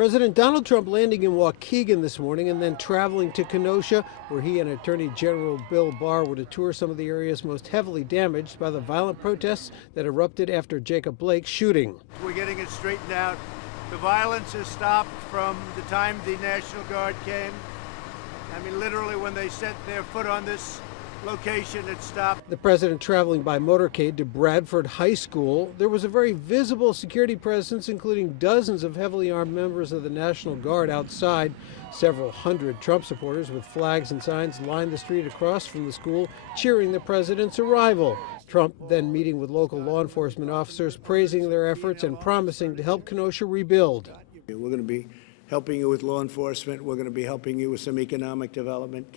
President Donald Trump landing in Waukegan this morning and then traveling to Kenosha, where he and Attorney General Bill Barr were to tour some of the areas most heavily damaged by the violent protests that erupted after Jacob Blake's shooting. We're getting it straightened out. The violence has stopped from the time the National Guard came. I mean, literally, when they set their foot on this location, it stopped. The president traveling by motorcade to Bradford High School. There was a very visible security presence, including dozens of heavily armed members of the National Guard outside. Several hundred Trump supporters with flags and signs lined the street across from the school, cheering the president's arrival. Trump then meeting with local law enforcement officers, praising their efforts and promising to help Kenosha rebuild. We're going to be helping you with law enforcement. We're going to be helping you with some economic development.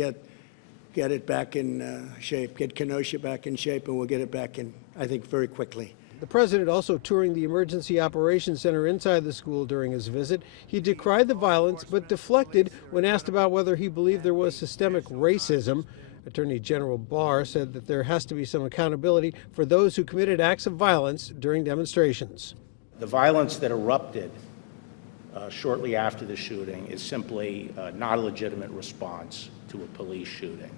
Get it back in shape, get Kenosha back in shape, and we'll get it back in, I think, very quickly. The president also touring the Emergency Operations Center inside the school during his visit. He decried the violence, but deflected when asked about whether he believed there was systemic racism. Attorney General Barr said that there has to be some accountability for those who committed acts of violence during demonstrations. The violence that erupted shortly after the shooting is simply not a legitimate response to a police shooting.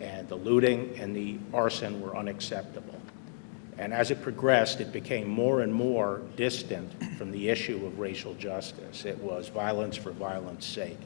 And the looting and the arson were unacceptable. And as it progressed, it became more and more distant from the issue of racial justice. It was violence for violence sake.